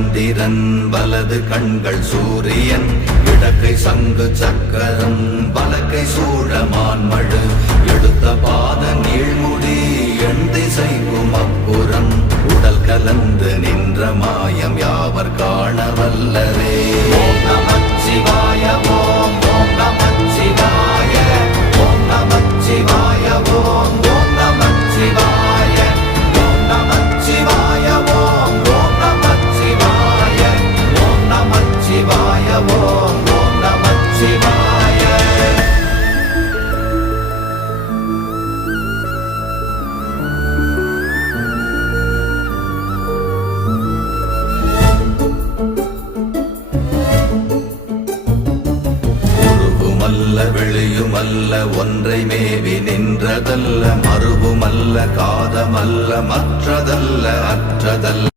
சந்திரன் வலது கண்கள் சூரியன் இடக்கை சங்கு சக்கரம் வலக்கை சூழமான்மழு எடுத்த பாத நீழ்முடி எண் திசைக்கும் அப்புறம் உடல் கலந்து நின்ற மாயம் யாவர் காண வல்லரே. ஓம் நமச்சிவாய ஓம் ஓம் நமச்சிவாய ஓம் நமச்சிவாய ஓம் ஓம் நமச்சிவாய ஓம் நமச்சிவாய ஓம் ஓம் நமச்சிவாய ஓம் நமச்சிவாய ஓம் ஓம் நமச்சிவாய. வெளியுமல்ல ஒன்றை மேவி நின்றதல்ல மறுவுமல்ல காதமல்ல மற்றதல்ல அற்றதல்ல